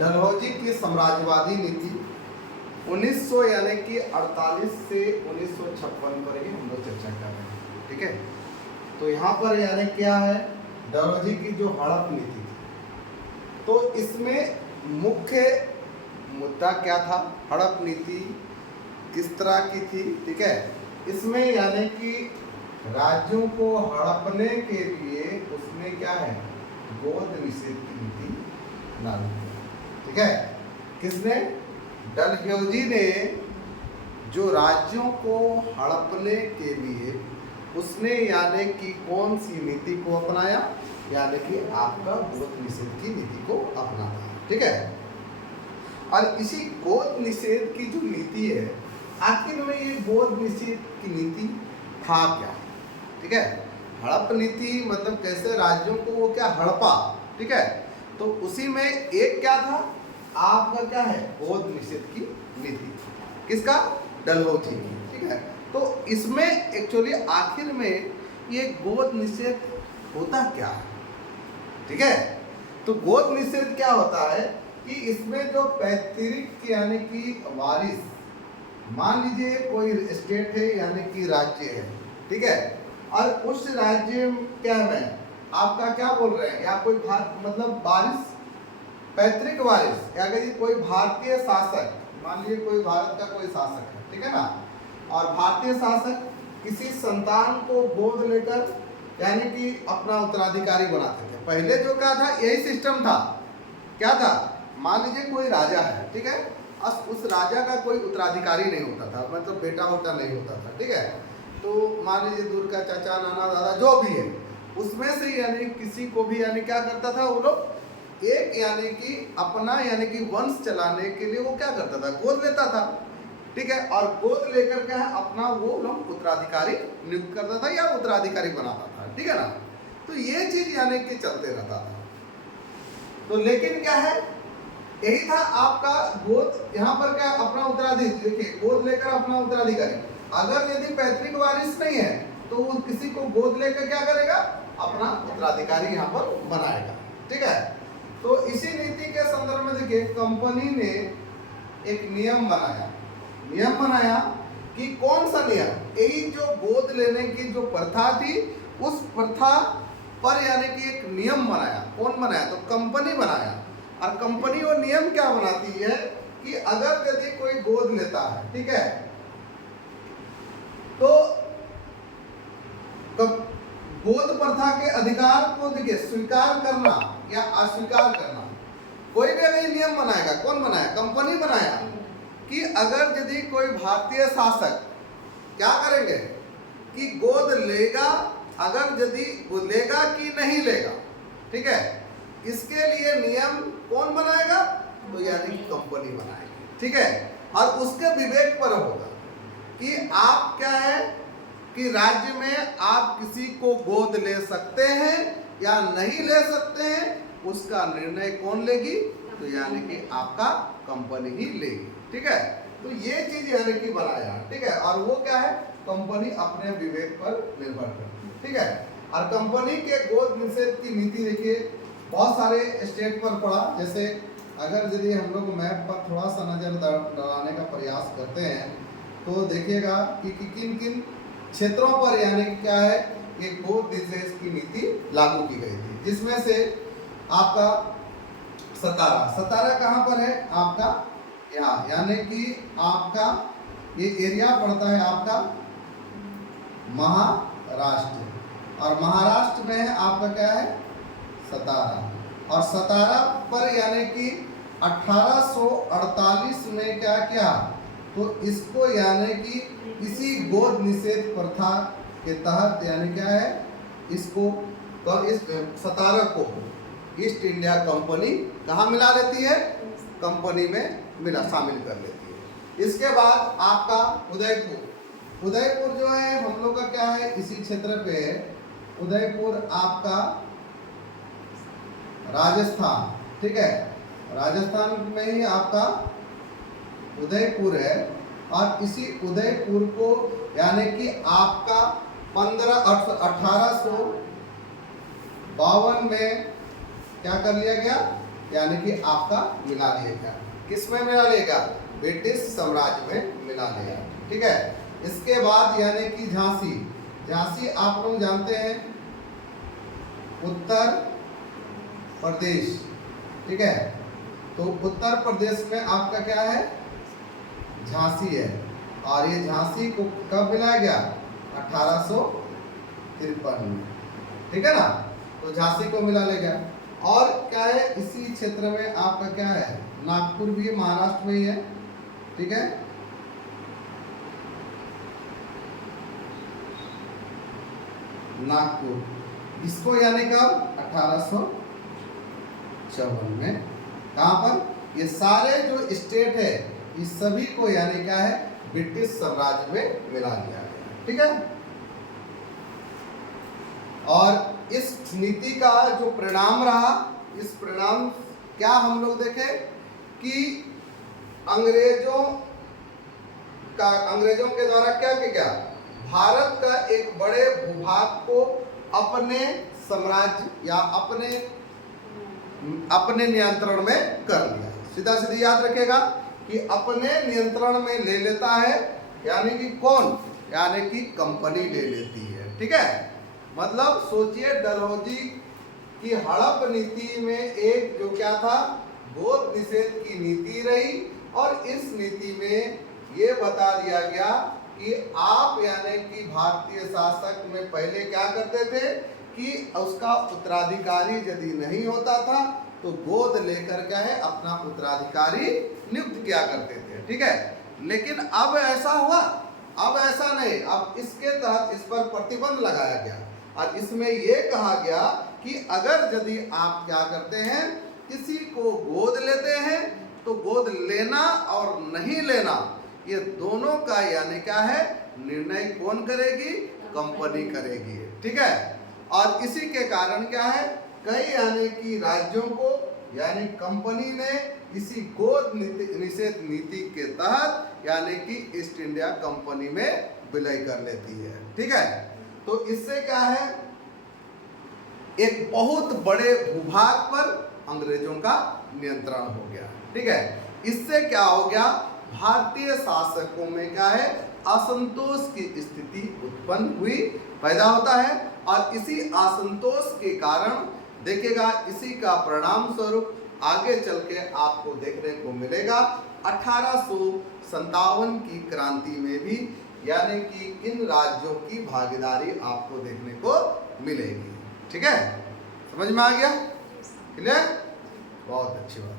डलहौजी की साम्राज्यवादी नीति 1900 यानी कि 48 से 1956 पर ही हम लोग चर्चा कर रहे हैं। ठीक है, तो यहाँ पर यानी क्या है, डलहौजी की जो हड़प नीति थी, तो इसमें मुख्य मुद्दा क्या था, हड़प नीति किस तरह की थी। ठीक है, इसमें यानी कि राज्यों को हड़पने के लिए उसने क्या है, गोद निषेध की नीति लागू की। ठीक है, किसने, डलहौजी ने जो राज्यों को हड़पने के लिए उसने यानी कि कौन सी नीति को अपनाया, यानी कि आपका गोद निषेध की नीति को अपनाया। ठीक है, और इसी गोद निषेध की जो नीति है, आखिर में ये गोद निषेध की नीति था क्या। ठीक है, हड़प नीति मतलब कैसे राज्यों को वो क्या हड़पा। ठीक है, तो उसी में एक क्या था, आपका क्या है, गोद निषेध की नीति, किसका, डलहौजी की। ठीक है, तो इसमें एक्चुअली आखिर में ये गोद निषेध होता क्या है। ठीक है, तो गोद निषेध क्या होता है कि इसमें जो पैतृक यानी कि वारिस, मान लीजिए कोई स्टेट है यानी कि राज्य है। ठीक है, और उस राज्य क्या में आपका क्या बोल रहे हैं, या कोई मतलब वारिस, पैतृक वारिस, या अगर कोई भारतीय शासक, मान लीजिए कोई भारत का कोई शासक है, ठीक है ना, और भारतीय शासक किसी संतान को गोद लेकर यानी कि अपना उत्तराधिकारी बनाते थे। पहले जो क्या था, यही सिस्टम था, क्या था, मान लीजिए कोई राजा है, ठीक है, उस राजा का कोई उत्तराधिकारी नहीं होता था, मतलब बेटा होता नहीं होता था। ठीक है, तो मान लीजिए दूर का चाचा, नाना, दादा जो भी है, उसमें से यानी किसी को भी यानी क्या करता था वो लोग, एक यानी कि अपना यानी कि वंश चलाने के लिए वो क्या करता था, गोद लेता था। ठीक है, और गोद लेकर के अपना वो लोग उत्तराधिकारी नियुक्त करता था या उत्तराधिकारी बनाता था। ठीक है ना, तो ये चीज यानी कि चलते रहता था। तो लेकिन क्या है, यही था आपका गोद, यहाँ पर क्या अपना उत्तराधिकारी, देखिए गोद लेकर अपना उत्तराधिकारी, अगर यदि पैतृक वारिस नहीं है तो वो किसी को गोद लेकर क्या करेगा, अपना उत्तराधिकारी यहाँ पर बनाएगा। ठीक है, तो इसी नीति के संदर्भ में देखिए कंपनी ने एक नियम बनाया कि कौन सा नियम, यही जो गोद लेने की जो प्रथा थी उस प्रथा पर यानी कि एक नियम बनाया। कौन बनाया, तो कंपनी बनाया। और कंपनी वो नियम क्या बनाती है कि अगर यदि कोई गोद लेता है, ठीक है, तो गोद प्रथा के अधिकार को देखिए स्वीकार करना या अस्वीकार करना, कोई भी अगर नियम बनाएगा, कौन बनाया, कंपनी बनाया, कि अगर यदि कोई भारतीय शासक क्या करेंगे कि गोद लेगा, अगर यदि वो लेगा कि नहीं लेगा, ठीक है, इसके लिए नियम कौन बनाएगा, तो यानी कंपनी बनाएगी। ठीक है, और उसके विवेक पर होगा कि आप क्या है कि राज्य में आप किसी को गोद ले सकते हैं या नहीं ले सकते हैं, उसका निर्णय कौन लेगी, तो यानी कि आपका कंपनी ही लेगी। ठीक है, तो ये चीज यानी कि बनाया। ठीक है, और वो क्या है, कंपनी अपने विवेक पर निर्भर करती है। ठीक है, और कंपनी के गोद निषेध की नीति देखिए बहुत सारे स्टेट पर पड़ा। जैसे अगर यदि हम लोग मैप पर थोड़ा सा नजर डालने का प्रयास करते हैं तो देखिएगा कि किन किन क्षेत्रों पर यानी कि क्या है, एक गोद निषेध की नीति लागू की गई थी, जिसमें से आपका सतारा कहाँ पर है, आपका यहाँ, यानी कि आपका ये एरिया पड़ता है आपका महाराष्ट्र, और महाराष्ट्र में है आपका क्या है, सतारा। और सतारा पर यानी कि 1848 में क्या किया, तो इसको यानी कि इसी गोद निषेध प्रथा के तहत यानी क्या है, इसको इस सतारा को ईस्ट इंडिया कंपनी कहाँ मिला लेती है, कंपनी में शामिल कर लेती है। इसके बाद आपका उदयपुर जो है हम लोग का क्या है, इसी क्षेत्र पे है उदयपुर, आपका राजस्थान। ठीक है, राजस्थान में ही आपका उदयपुर है, और इसी उदयपुर को यानी कि आपका 1852 में क्या कर लिया गया, यानी कि आपका मिला लिएगा। किस में मिला लेगा? ब्रिटिश साम्राज्य में मिला लेगा। ठीक है। इसके बाद यानी कि झांसी, झांसी आप लोग जानते हैं उत्तर प्रदेश। ठीक है। तो उत्तर प्रदेश में आपका क्या है? झांसी है। और ये झांसी को कब मिलाया गया? 1853 में। ठीक है ना। तो झांसी को मिला लेगा। और क्या है इसी क्षेत्र में आपका क्या है? नागपुर भी महाराष्ट्र में ही है। ठीक है। नागपुर इसको यानी कब? 1854 में। कहां पर? ये सारे जो स्टेट है इस सभी को यानी क्या है? ब्रिटिश साम्राज्य में मिला दिया गया। ठीक है। और इस नीति का जो परिणाम रहा, इस परिणाम क्या हम लोग देखें कि अंग्रेजों के द्वारा क्या किया गया? भारत का एक बड़े भूभाग को अपने साम्राज्य या अपने नियंत्रण में कर लिया। सीधा सीधी याद रखेगा कि अपने नियंत्रण में ले लेता है, यानी कि कौन? यानी कि कंपनी ले लेती है। ठीक है। मतलब सोचिए डलहौजी की हड़प नीति में एक जो क्या था? गोद निषेध की नीति रही। और इस नीति में ये बता दिया गया कि आप यानी कि भारतीय शासक में पहले क्या करते थे कि उसका उत्तराधिकारी यदि नहीं होता था तो गोद लेकर क्या है? अपना उत्तराधिकारी नियुक्त किया करते थे। ठीक है। लेकिन अब ऐसा हुआ? अब ऐसा नहीं। अब इसके तहत इस पर प्रतिबंध लगाया गया और इसमें यह कहा गया कि अगर यदि आप क्या करते हैं, किसी को गोद लेते हैं तो गोद लेना और नहीं लेना ये दोनों का यानी क्या है? निर्णय कौन करेगी? कंपनी करेगी। ठीक है। और इसी के कारण क्या है? कई यानी कि राज्यों को यानी कंपनी ने इसी गोद निषेध नीति के तहत यानी कि ईस्ट इंडिया कंपनी में विलय कर लेती है। ठीक है। तो इससे क्या है? एक बहुत बड़े भूभाग पर अंग्रेजों का नियंत्रण हो गया। ठीक है। इससे क्या हो गया? भारतीय शासकों में क्या है? असंतोष की स्थिति उत्पन्न हुई, पैदा होता है। और इसी असंतोष के कारण देखिएगा, इसी का परिणाम स्वरूप आगे चल के आपको देखने को मिलेगा 1857 की क्रांति में भी यानी कि इन राज्यों की भागीदारी आपको देखने को मिलेगी। ठीक है। समझ में आ गया? क्लियर? बहुत अच्छी बात है।